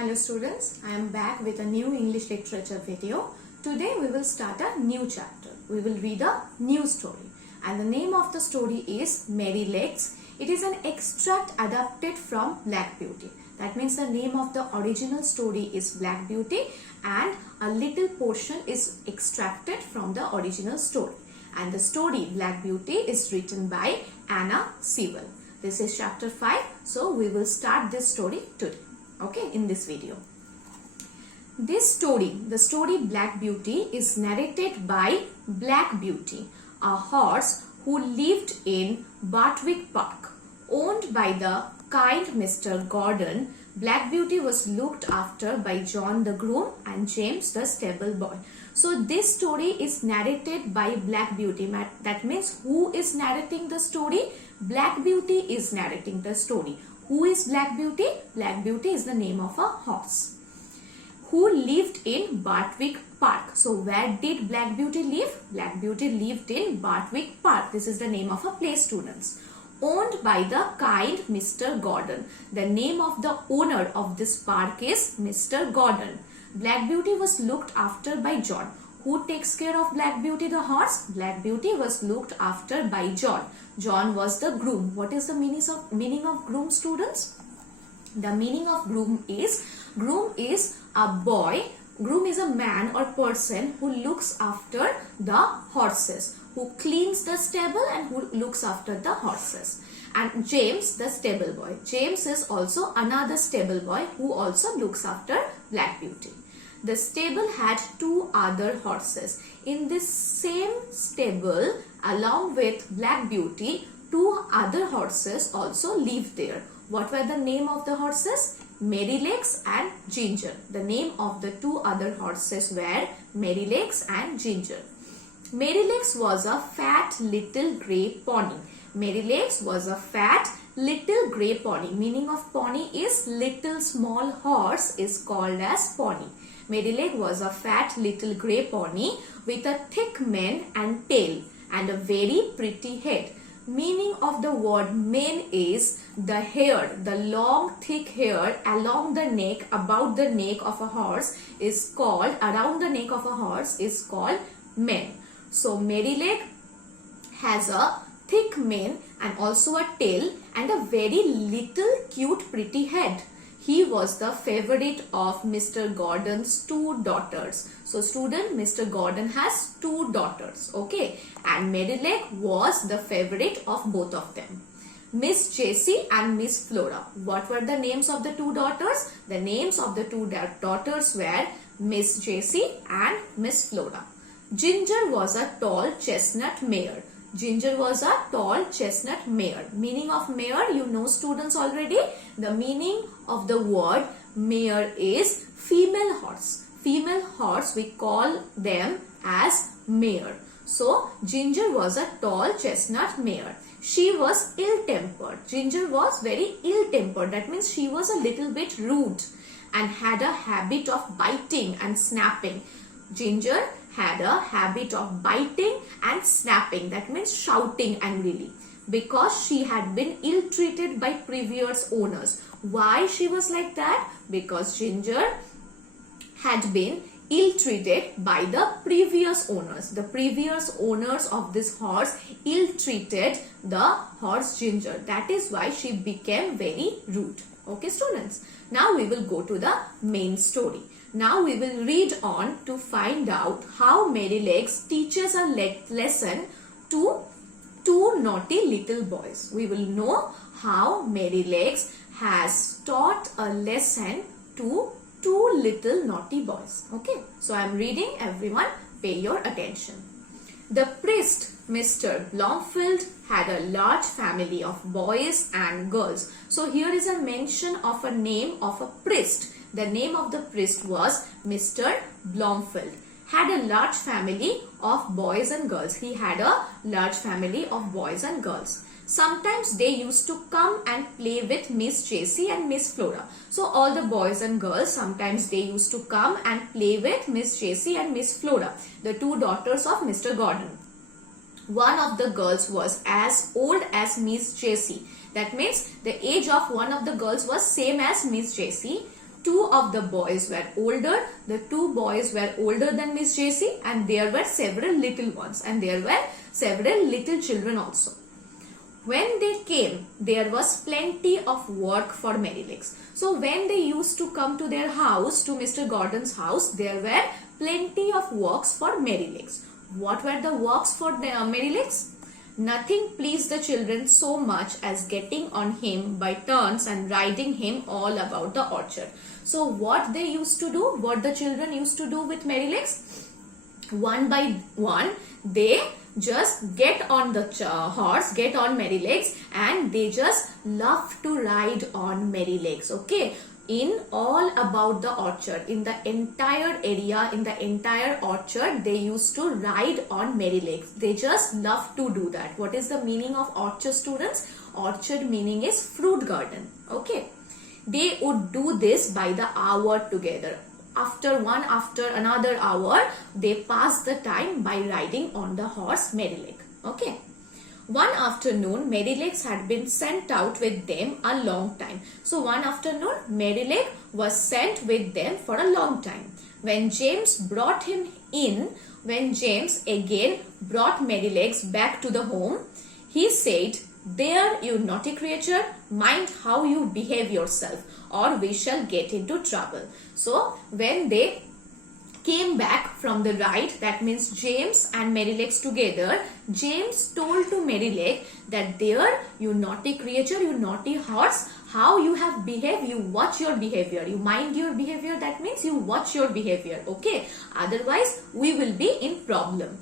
Hello students, I am back with a new English literature video. Today we will start a new chapter. We will read a new story and the name of the story is Merrylegs. It is an extract adapted from Black Beauty. That means the name of the original story is Black Beauty and a little portion is extracted from the original story. And the story Black Beauty is written by Anna Sewell. This is chapter 5. So we will start this story today. Okay, in this video. This story, the story Black Beauty, is narrated by Black Beauty, a horse who lived in Bartwick Park. Owned by the kind Mr. Gordon, Black Beauty was looked after by John the groom and James the stable boy. So this story is narrated by Black Beauty. That means who is narrating the story? Black Beauty is narrating the story. Who is Black Beauty? Black Beauty is the name of a horse who lived in Bartwick Park. So where did Black Beauty live? Black Beauty lived in Bartwick Park. This is the name of a place, students. Owned by the kind Mr. Gordon. The name of the owner of this park is Mr. Gordon. Black Beauty was looked after by John. Who takes care of Black Beauty the horse? Black Beauty was looked after by John. John was the groom. What is the meaning of groom, students? The meaning of groom is a boy. Groom is a man or person who looks after the horses, who cleans the stable and who looks after the horses. And James, the stable boy. James is also another stable boy who also looks after Black Beauty. The stable had two other horses. In this same stable, along with Black Beauty, two other horses also lived there. What were the name of the horses? Merrylegs and Ginger. The name of the two other horses were Merrylegs and Ginger. Merrylegs was a fat little grey pony. Merrylegs was a fat little grey pony. Meaning of pony is little small horse is called as pony. Merrylegs was a fat little grey pony with a thick mane and tail and a very pretty head. Meaning of the word mane is the hair, the long thick hair along the neck, about the neck of a horse is called, around the neck of a horse is called mane. So Merrylegs has a thick mane and also a tail and a very little cute pretty head. He was the favorite of Mr. Gordon's two daughters. So student, Mr. Gordon has two daughters. Okay. And Merrylegs was the favorite of both of them. Miss Jessie and Miss Flora. What were the names of the two daughters? The names of the two daughters were Miss Jessie and Miss Flora. Ginger was a tall chestnut mare. Ginger was a tall chestnut mare. Meaning of mare, you know students already. The meaning of the word mare is female horse. Female horse, we call them as mare. So, Ginger was a tall chestnut mare. She was ill-tempered. Ginger was very ill-tempered. That means she was a little bit rude and had a habit of biting and snapping. Ginger had a habit of biting and snapping. That means shouting angrily. Because she had been ill-treated by previous owners. Why she was like that? Because Ginger had been ill-treated by the previous owners. The previous owners of this horse ill-treated the horse Ginger. That is why she became very rude. Okay, students. Now we will go to the main story. Now we will read on to find out how Merrylegs teaches a lesson to two naughty little boys. We will know how Merrylegs has taught a lesson to two little naughty boys. Okay, so I am reading, everyone pay your attention. The priest, Mr. Blomfield, had a large family of boys and girls. So here is a mention of a name of a priest. The name of the priest was Mr. Blomfield. Had a large family of boys and girls. He had a large family of boys and girls. Sometimes they used to come and play with Miss Jessie and Miss Flora. So all the boys and girls, sometimes they used to come and play with Miss Jessie and Miss Flora, the two daughters of Mr. Gordon. One of the girls was as old as Miss Jessie. That means the age of one of the girls was same as Miss Jessie. two of the boys were older. The two boys were older than Miss Jessie, and there were several little ones, and there were several little children also. When they came, there was plenty of work for Merrylegs. So when they used to come to their house, to Mr. Gordon's house, there were plenty of works for Merrylegs. What were the works for the Merrylegs? Nothing pleased the children so much as getting on him by turns and riding him all about the orchard. So what they used to do, what the children used to do with Merrylegs? One by one, they just get on the horse, get on Merrylegs, and they just love to ride on Merrylegs. Okay, in all about the orchard, in the entire area, in the entire orchard, they used to ride on Merrylegs. They just love to do that. What is the meaning of orchard, students? Orchard meaning is fruit garden. Okay, they would do this by the hour together. After another hour, they pass the time by riding on the horse Merryleg. Okay. One afternoon, Merrylegs had been sent out with them a long time. So one afternoon, Merryleg was sent with them for a long time. When James brought him in, when James again brought Merrylegs back to the home, he said, "There, you naughty creature, mind how you behave yourself, or we shall get into trouble." So when they came back from the ride, that means James and Merrylegs together, James told to Merryleg that, "There, you naughty creature, you naughty horse, how you have behaved, you watch your behavior, you mind your behavior." That means you watch your behavior, okay? Otherwise, we will be in problem.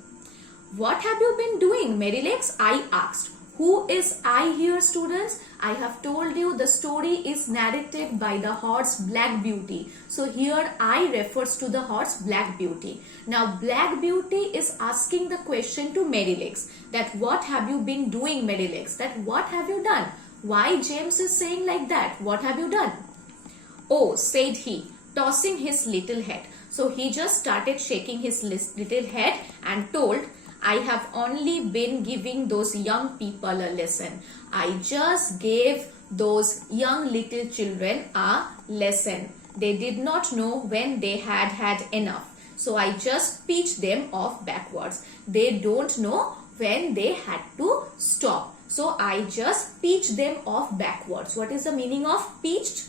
"What have you been doing, Merrylegs?" I asked. Who is I here, students? I have told you the story is narrated by the horse Black Beauty. So here I refers to the horse Black Beauty. Now Black Beauty is asking the question to Merrylegs that what have you been doing, Merrylegs? That what have you done? Why James is saying like that? What have you done? "Oh," said he, tossing his little head. So he just started shaking his little head and told, "I have only been giving those young people a lesson. I just gave those young little children a lesson. They did not know when they had had enough. So I just pitched them off backwards. They don't know when they had to stop. So I just pitched them off backwards." What is the meaning of pitched?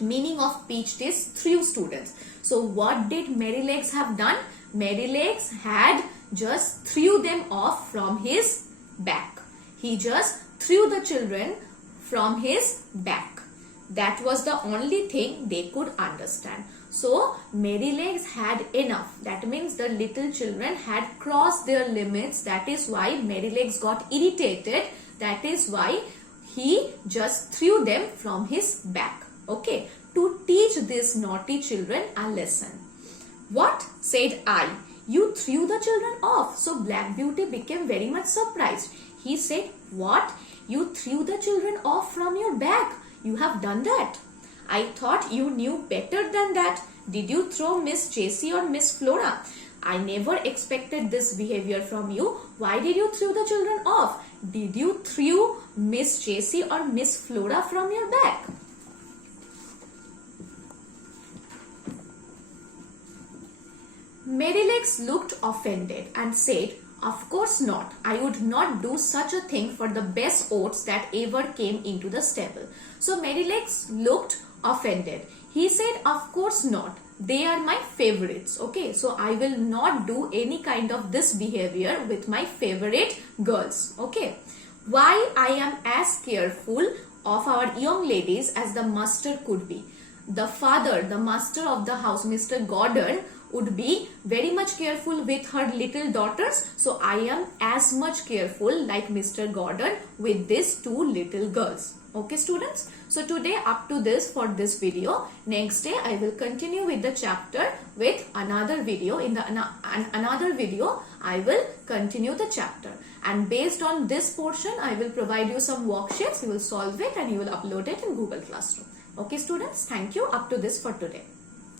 Meaning of pitched is threw, students. So what did Merrylegs have done? Merrylegs had just threw them off from his back. He just threw the children from his back. That was the only thing they could understand. So Merrylegs had enough. That means the little children had crossed their limits. That is why Merrylegs got irritated. That is why he just threw them from his back. Okay, to teach these naughty children a lesson. "What?" said I. "You threw the children off." So Black Beauty became very much surprised. He said, "What? You threw the children off from your back? You have done that? I thought you knew better than that. Did you throw Miss Jessie or Miss Flora? I never expected this behavior from you. Why did you throw the children off? Did you throw Miss Jessie or Miss Flora from your back?" Merrylegs looked offended and said, "Of course not. I would not do such a thing for the best oats that ever came into the stable." So Merrylegs looked offended. He said, "Of course not. They are my favorites. Okay, so I will not do any kind of this behavior with my favorite girls. Okay, why I am as careful of our young ladies as the master could be." The father, the master of the house, Mr. Gordon, would be very much careful with her little daughters. So I am as much careful like Mr. Gordon with these two little girls. Okay, students. So today up to this for this video. Next day I will continue with the chapter with another video. In the another video I will continue the chapter. And based on this portion I will provide you some worksheets. You will solve it and you will upload it in Google Classroom. Okay, students. Thank you. Up to this for today.